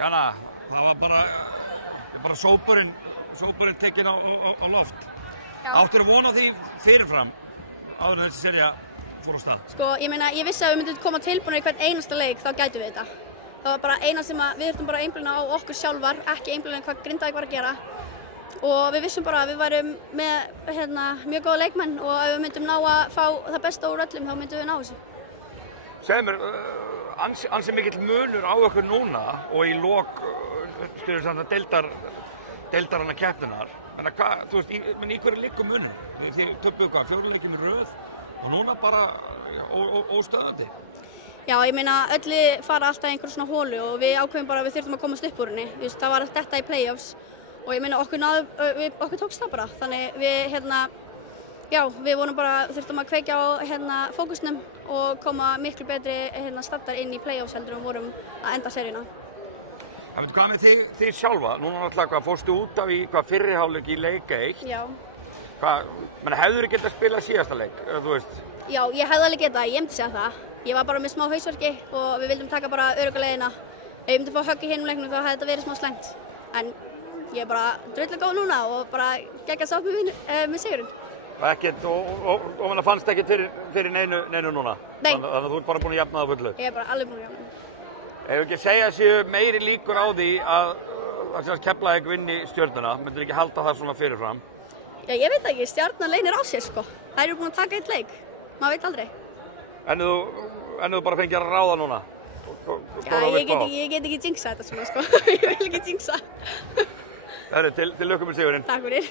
Jana, það var bara sópurinn tekinn á loft. Áttirðu von á því fyrirfram áður en þessi sería fór á stað? Sko, ég meina, ég vissi að við myndum koma tilbúinir í hvern einasta leik, þá gætum við þetta. Það var bara eina sem við þurftum bara að einblína á okkur sjálfar, ekki einblína hvað Grindavík var að gera. Og við vissum bara að við værum með mjög góða leikmenn og ef við myndum ná að fá það besta úr öllum, þá myndum við ná þessu. Segðu mér, ansi mikill munur á ykkur núna og í lok deildarana keppninnar. Þú veist, í hverju liggur munur? Þið töpuðu hvað, 4 leikir með röð og núna bara óstöðandi. Já, ég meina, öllu fara alltaf í einhverju svona hólu og við ákveðum bara að við þurftum að komast upp úr henni. Það var þetta í play-offs og ég meina, okkur tókst það bara. Þannig við vorum bara, þurftum að kveikja á fókusnum og koma miklu betri staddar inn í play-offs heldur en við vorum að enda seríuna. Það veit hvað með þið sjálfa? Núna náttúrulega hvað fórstu út af í fyrri hálfleik í leik 1. Já. Hefðirðu getað spilað síðasta leik, þú veist? Já, ég hefði alveg getað, ég myndi segja það. Ég var bara með smá hausverki og við vildum taka bara örugga leiðina. Ef ég myndi fá högg í hinum leiknum þá hefði þetta verið smá slæmt. En ég er bara drullu góð núna og bara geggjað sátt með sigurinn. Og mann fannst ekkert fyrir neinu núna? Nei. Þannig að þú ert bara búin að jafna það fullu? Ég er bara alveg búin að jafna það. Ef ekki segja séu meiri líkur á því að Keflavík vinni Stjörnuna, myndir ekki halda það svona fyrirfram? Já, ég veit ekki, Stjarnan leynir á sér sko. Þær eru búin að taka 1 leik, maður veit aldrei. En þú bara fengir að ráða núna? Já, ég get ekki jinxað þetta svona sko, ég vil ekki jinxa. Til lukku með sigurinn. Takk fyrir.